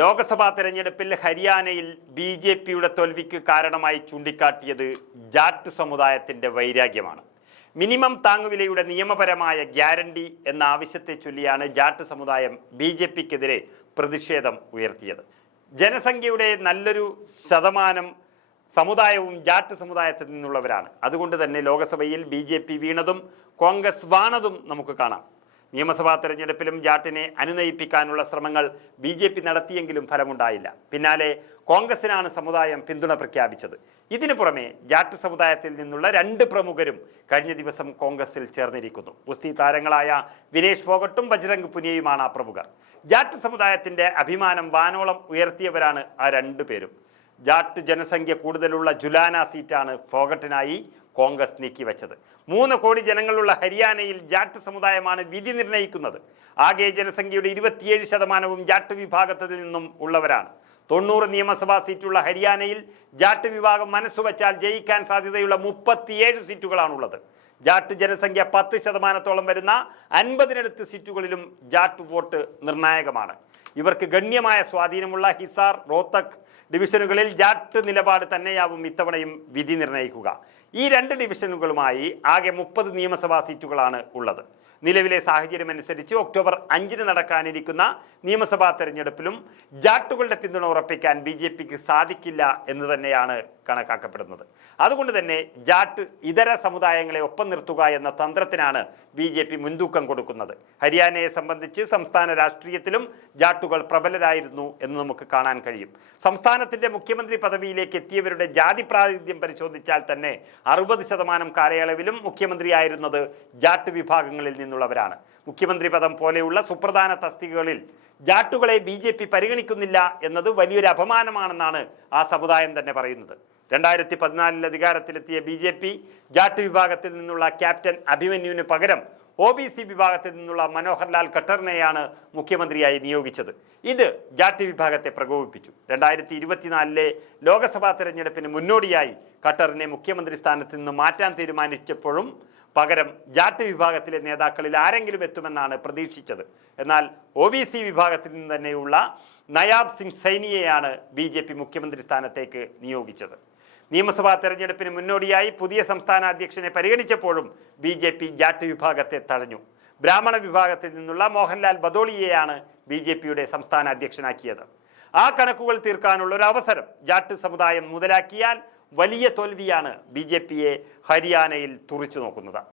ലോക്സഭാ തെരഞ്ഞെടുപ്പിൽ ഹരിയാനയിൽ B J പിയുടെ തോൽവിക്ക് കാരണമായി ചൂണ്ടിക്കാട്ടിയത് ജാറ്റ് സമുദായത്തിന്റെ വൈരാഗ്യമാണ്. മിനിമം താങ്ങുവിലയുടെ നിയമപരമായ ഗ്യാരണ്ടി എന്ന ആവശ്യത്തെ ചൊല്ലിയാണ് ജാറ്റ് സമുദായം ബി ജെ പിക്കെതിരെ പ്രതിഷേധം ഉയർത്തിയത്. ജനസംഖ്യയുടെ നല്ലൊരു ശതമാനം സമുദായവും ജാട്ട് സമുദായത്തിൽ നിന്നുള്ളവരാണ്. അതുകൊണ്ട് തന്നെ ലോക്സഭയിൽ ബി വീണതും കോൺഗ്രസ് വാണതും നമുക്ക് കാണാം. നിയമസഭാ തെരഞ്ഞെടുപ്പിലും ജാട്ടിനെ അനുനയിപ്പിക്കാനുള്ള ശ്രമങ്ങൾ ബി ജെ പി നടത്തിയെങ്കിലും ഫലമുണ്ടായില്ല. പിന്നാലെ കോൺഗ്രസിനാണ് സമുദായം പിന്തുണ പ്രഖ്യാപിച്ചത്. ഇതിനു പുറമെ ജാട്ട് സമുദായത്തിൽ നിന്നുള്ള രണ്ട് പ്രമുഖരും കഴിഞ്ഞ ദിവസം കോൺഗ്രസിൽ ചേർന്നിരിക്കുന്നു. ഗുസ്തി താരങ്ങളായ വിനേഷ് ഫോഗട്ടും ബജ്രംഗ് പുനിയയുമാണ് ആ പ്രമുഖർ. ജാട്ട് സമുദായത്തിന്റെ അഭിമാനം വാനോളം ഉയർത്തിയവരാണ് ആ രണ്ടു പേരും. ജാട്ട് ജനസംഖ്യ കൂടുതലുള്ള ജുലാന സീറ്റാണ് ഫോഗട്ടിനായി കോൺഗ്രസ് നീക്കിവെച്ചത്. മൂന്ന് കോടി ജനങ്ങളുള്ള ഹരിയാനയിൽ ജാട്ട് സമുദായമാണ് വിധി നിർണയിക്കുന്നത് ആകെ ജനസംഖ്യയുടെ ഇരുപത്തിയേഴ് ശതമാനവും ജാട്ട് വിഭാഗത്തിൽ നിന്നും ഉള്ളവരാണ്. തൊണ്ണൂറ് നിയമസഭാ സീറ്റുള്ള ഹരിയാനയിൽ ജാട്ട് വിഭാഗം മനസ്സുവച്ചാൽ ജയിക്കാൻ സാധ്യതയുള്ള മുപ്പത്തിയേഴ് സീറ്റുകളാണുള്ളത്. ജാട്ട് ജനസംഖ്യ പത്ത് ശതമാനത്തോളം വരുന്ന അൻപതിനടുത്ത് സീറ്റുകളിലും ജാട്ട് വോട്ട് നിർണായകമാണ്. ഇവർക്ക് ഗണ്യമായ സ്വാധീനമുള്ള ഹിസാർ റോത്തക് ഡിവിഷനുകളിൽ ജാട്ട് നിലപാട് തന്നെയാവും ഇത്തവണയും വിധി നിർണയിക്കുക ഈ രണ്ട് ഡിവിഷനുകളുമായി ആകെ മുപ്പത് നിയമസഭാ സീറ്റുകളാണ് ഉള്ളത്. നിലവിലെ സാഹചര്യം അനുസരിച്ച് ഒക്ടോബർ അഞ്ചിന് നടക്കാനിരിക്കുന്ന നിയമസഭാ തെരഞ്ഞെടുപ്പിലും ജാട്ടുകളുടെ പിന്തുണ ഉറപ്പിക്കാൻ ബി ജെ പിക്ക് സാധിക്കില്ല എന്ന് തന്നെയാണ് കണക്കാക്കപ്പെടുന്നത്. അതുകൊണ്ട് തന്നെ ജാട്ട് ഇതര സമുദായങ്ങളെ ഒപ്പം നിർത്തുക എന്ന തന്ത്രത്തിനാണ് ബി ജെ പി മുൻതൂക്കം കൊടുക്കുന്നത്. ഹരിയാനയെ സംബന്ധിച്ച് സംസ്ഥാന രാഷ്ട്രീയത്തിലും ജാട്ടുകൾ പ്രബലരായിരുന്നു എന്ന് നമുക്ക് കാണാൻ കഴിയും. സംസ്ഥാനത്തിന്റെ മുഖ്യമന്ത്രി പദവിയിലേക്ക് എത്തിയവരുടെ ജാതി പ്രാതിനിധ്യം പരിശോധിച്ചാൽ തന്നെ അറുപത് ശതമാനം കാലയളവിലും മുഖ്യമന്ത്രിയായിരുന്നത് ജാട്ട് വിഭാഗങ്ങളിൽ നിന്നുള്ളവരാണ്. മുഖ്യമന്ത്രി പദം പോലെയുള്ള സുപ്രധാന തസ്തികകളിൽ ജാട്ടുകളെ ബി ജെ പി പരിഗണിക്കുന്നില്ല എന്നത് വലിയൊരു അപമാനമാണെന്നാണ് ആ സമുദായം തന്നെ പറയുന്നത്. രണ്ടായിരത്തി പതിനാലിൽ അധികാരത്തിലെത്തിയ ബി ജെ പി ജാട്ട് വിഭാഗത്തിൽ നിന്നുള്ള ക്യാപ്റ്റൻ അഭിമന്യുവിന് പകരം ഒ ബി സി വിഭാഗത്തിൽ നിന്നുള്ള മനോഹർലാൽ ഖട്ടറിനെയാണ് മുഖ്യമന്ത്രിയായി നിയോഗിച്ചത്. ഇത് ജാട്ടി വിഭാഗത്തെ പ്രകോപിപ്പിച്ചു. രണ്ടായിരത്തി ഇരുപത്തിനാലിലെ ലോക്സഭാ തെരഞ്ഞെടുപ്പിന് മുന്നോടിയായി ഖട്ടറിനെ മുഖ്യമന്ത്രി സ്ഥാനത്ത് നിന്ന് മാറ്റാൻ തീരുമാനിച്ചപ്പോഴും പകരം ജാട്ട് വിഭാഗത്തിലെ നേതാക്കളിൽ ആരെങ്കിലും എത്തുമെന്നാണ് പ്രതീക്ഷിച്ചത്. എന്നാൽ ഒ ബി സി വിഭാഗത്തിൽ നിന്ന് തന്നെയുള്ള നയാബ് സിംഗ് സൈനിയെയാണ് ബി ജെ പി മുഖ്യമന്ത്രി സ്ഥാനത്തേക്ക് നിയോഗിച്ചത്. നിയമസഭാ തെരഞ്ഞെടുപ്പിന് മുന്നോടിയായി പുതിയ സംസ്ഥാന അധ്യക്ഷനെ പരിഗണിച്ചപ്പോഴും ബി ജെ പി ജാട്ട് വിഭാഗത്തെ തഴഞ്ഞു ബ്രാഹ്മണ വിഭാഗത്തിൽ നിന്നുള്ള മോഹൻലാൽ ബദോളിയെയാണ് ബി ജെ പിയുടെ സംസ്ഥാന അധ്യക്ഷനാക്കിയത്. ആ കണക്കുകൾ തീർക്കാനുള്ള ഒരു അവസരം ജാട്ട് സമുദായം മുതലാക്കിയാൽ വലിയ തോൽവിയാണ് ബി ജെ പിയെ ഹരിയാനയിൽ തുറിച്ചു നോക്കുന്നത്.